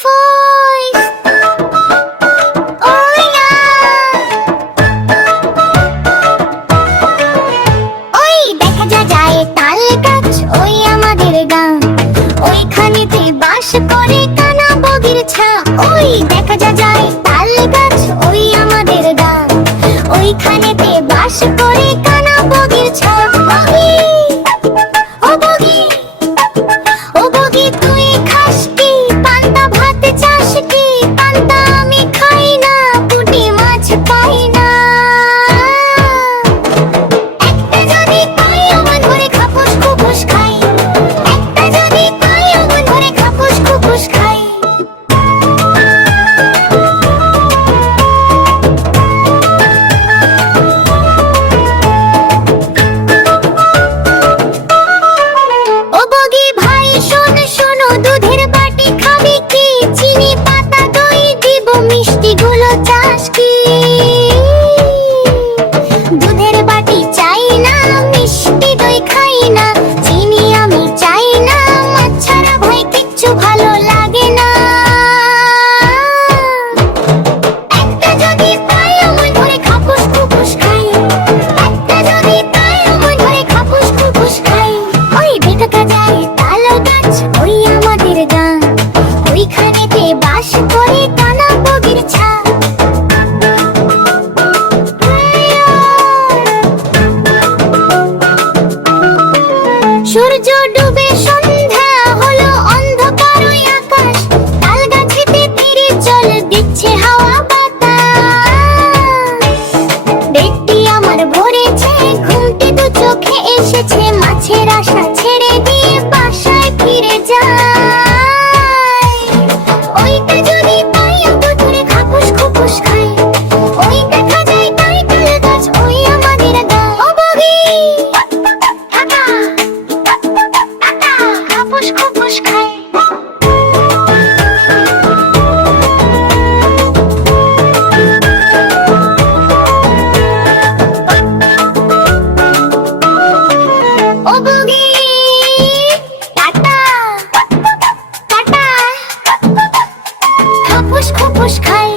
voice. Oh yeah. ওই দেখা যায় তাল গাছ, ওই আমাদের গান, ওইখানেতে বাস করে কানা বগির ছা। ওই দেখা যায় তাল গাছ, ওই আমাদের গান, ওইখানেতে বাস করে কানা বগির ছা। ও বগি, ও বগি তুই খাস কি? পান্তা ভাত চাস কি? পান্তা আমি খাই না, পুঁটি মাছ পাই না। একটা যদি পাই ওমন ধরে খাপুস খুপুস খাই, একটা যদি পাই ওমন ধরে খাপুস খুপুস খাই। ও বগি ভাই শোন শোনো, দুধের বাটি খাবি কি? চিনি পাতা দই দিব, মিষ্টি গুলো চাস কি? দুধের বাটি চাই না, মিষ্টি দই খাই না, চিনি আমি চাই না, মাছ ছাড়া ভাই কিচ্ছু ভালো লাগে না। একটা যদি পাই ওমন ধরে খাপুস খুপুস খাই, একটা যদি পাই ওমন ধরে খাপুস খুপুস খাই। ওই দেখা যায় তাল গাছ, ওই আমাদের গান, ওইখানেতে বাস করে কানা বগির ছা। সূর্য ডুবে সন্ধ্যা হলো, অন্ধকার ওই আকাশ, তাল গাছেতে তীরে জল দিচ্ছে হাওয়া বাতাস। পেটটি আমার ভরেছে, ঘুমটি দু চোখে এসেছে, মাছের আশা ছেড়ে দিয়ে বাসায় ফিরে যাই। ওইটা যদি পাই অত ধরে খাপুস খুপুস খাই, ওই দেখা যায় তাই তাল গাছ, ওই আমাদের গান। ও বগি টাটা টাটা, খাপুস খুপুস খাই। ও বগি টাটা টাটা, খাপুস খুপুস খাই।